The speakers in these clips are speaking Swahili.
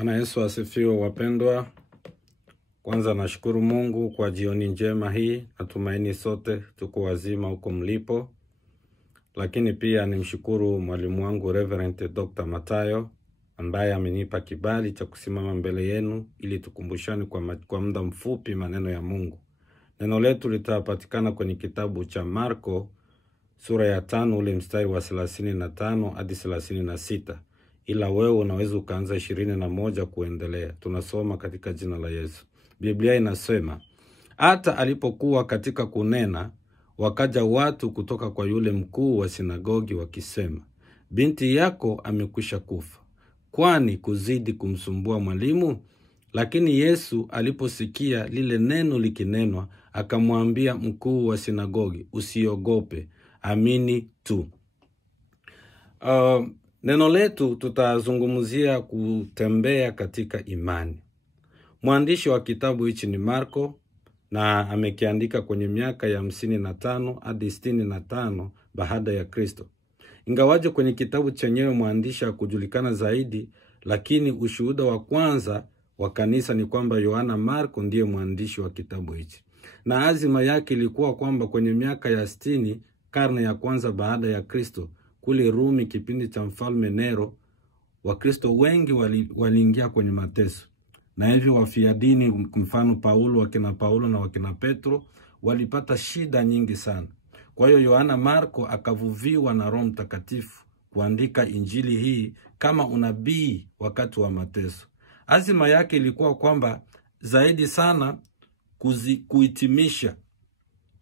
Bwana Yesu asifiwe wapendwa. Kwanza nashukuru Mungu kwa jioni njema hii. Natumaini sote tuko wazima huko mlipo. Lakini pia nimshukuru mwalimu wangu Reverend Dr. Matayo ambaye amenipa kibali cha kusimama mbele yenu ili tukumbushane kwa muda mfupi maneno ya Mungu. Neno letu litapatikana kwenye kitabu cha Marko sura ya 5 ule mstari wa 35 hadi 36. Ila wewe unaweza ukaanza 21 kuendelea. Tunasoma katika jina la Yesu. Biblia inasema, hata alipokuwa katika kunena, wakaja watu kutoka kwa yule mkuu wa sinagogi wakisema, binti yako amekwisha kufa, kwani kuzidi kumsumbua mwalimu? Lakini Yesu aliposikia lile neno likinenwa, akamwambia mkuu wa sinagogi, usiogope, amini tu. Neno letu tutazungumzia kutembea katika imani. Mwandishi wa kitabu hichi ni Marko na amekiandika kwenye miaka ya 55 hadi 65 baada ya Kristo. Ingawaje kwenye kitabu chenyewe mwandishi hakujulikana zaidi, lakini ushuhuda wa kwanza wa kanisa ni kwamba Yohana Marko ndiye mwandishi wa kitabu hichi. Na azima yake ilikuwa kwamba kwenye miaka ya 60, karne ya kwanza baada ya Kristo, kule Rumi kipindi cha mfalme Nero, Wakristo wengi waliingia kwenye mateso. Na hivi wafia dini mfano wakina Paulo na wakina Petro walipata shida nyingi sana. Kwa hiyo Yohana Marko akavuviwa na Roho Mtakatifu kuandika injili hii kama unabii wakati wa mateso. Azima yake ilikuwa kwamba zaidi sana kuhitimisha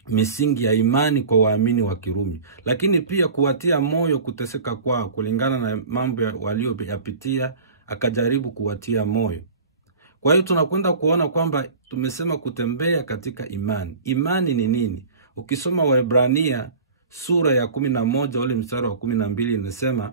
misingi ya imani kwa waamini wa Kirumi, lakini pia kuwatia moyo kuteseka kwao kulingana na mambo walioyapitia, akajaribu kuwatia moyo. Kwa hiyo tunakwenda kuona kwamba tumesema kutembea katika imani. Imani ni nini? Ukisoma Waebrania sura ya 11 ule mstari wa 12 inasema,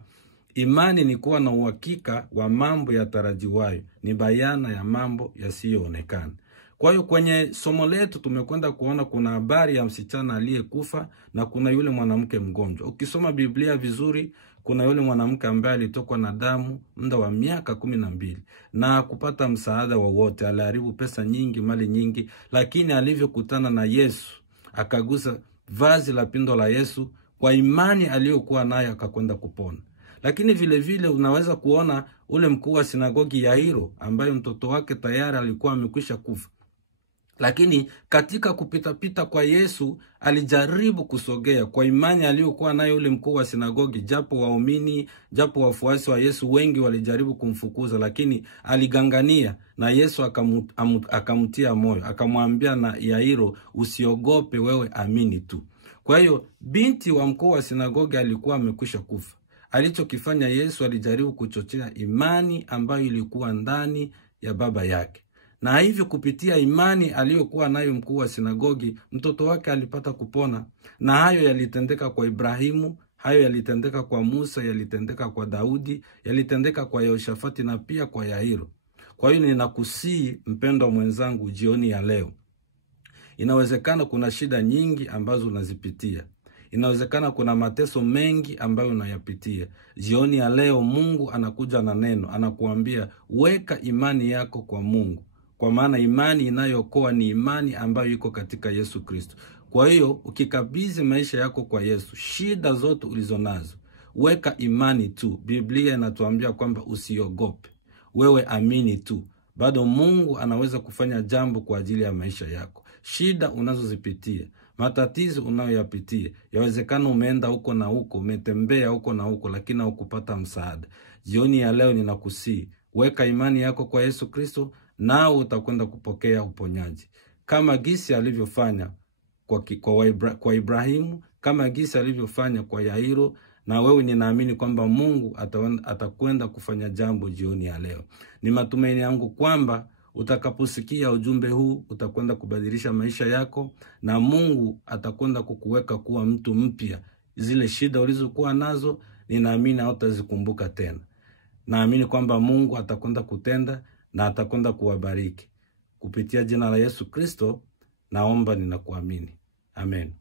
imani ni kuwa na uhakika wa mambo yatarajiwayo, ni bayana ya mambo yasiyoonekana. Kwa hiyo kwenye somo letu tumekwenda kuona kuna habari ya msichana aliyekufa na kuna yule mwanamke mgonjwa. Ukisoma Biblia vizuri, kuna yule mwanamke ambaye alitokwa na damu muda wa miaka 12 na kupata msaada wowote. Aliharibu pesa nyingi, mali nyingi, lakini alivyokutana na Yesu, akagusa vazi la pindo la Yesu, kwa imani aliyokuwa nayo akakwenda kupona. Lakini vile vile unaweza kuona ule mkuu wa sinagogi Yairo ambaye mtoto wake tayari alikuwa amekwisha kufa. Lakini katika kupita kwa Yesu alijaribu kusogea kwa imani aliyokuwa nayo ule mkuu wa sinagogi, japo waumini, japo wafuasi wa Yesu wengi walijaribu kumfukuza, lakini aligangania na Yesu akamtia moyo, akamwambia na Yairo, usiogope, wewe amini tu. Kwa hiyo binti wa mkuu wa sinagogi alikuwa amekwisha kufa. Alichokifanya Yesu, alijaribu kuchochea imani ambayo ilikuwa ndani ya baba yake. Na hivyo kupitia imani aliyokuwa nayo mkuu wa sinagogi, mtoto wake alipata kupona. Na hayo yalitendeka kwa Ibrahimu, hayo yalitendeka kwa Musa, yalitendeka kwa Daudi, yalitendeka kwa Yehoshafati na pia kwa Yairo. Kwa hiyo ninakusii mpendwa mwenzangu jioni ya leo. Inawezekana kuna shida nyingi ambazo unazipitia. Inawezekana kuna mateso mengi ambayo unayapitia. Jioni ya leo Mungu anakuja na neno, anakuambia weka imani yako kwa Mungu. Kwa maana imani inayokoa ni imani ambayo iko katika Yesu Kristo. Kwa hiyo ukikabidhi maisha yako kwa Yesu, shida zote ulizonazo, weka imani tu. Biblia inatuambia kwamba usiogope, wewe amini tu. Bado Mungu anaweza kufanya jambo kwa ajili ya maisha yako. Shida unazozipitia, matatizo unayoyapitia, yawezekana umeenda huko na huko, umetembea huko na huko, lakini hukupata msaada. Jioni ya leo ninakusii, weka imani yako kwa Yesu Kristo, nao utakwenda kupokea uponyaji. Kama gisi alivyofanya kwa Ibrahimu, kama gisi alivyofanya kwa Yairo, na wewe ninaamini kwamba Mungu atakwenda kufanya jambo jioni ya leo. Ni matumaini yangu kwamba utakaposikia ujumbe huu utakwenda kubadilisha maisha yako na Mungu atakwenda kukuweka kuwa mtu mpya. Zile shida ulizokuwa nazo ninaamini hautazikumbuka tena. Naamini kwamba Mungu atakwenda kutenda na atakwenda kuwabariki. Kupitia jina la Yesu Kristo naomba, ninakuamini. Amen.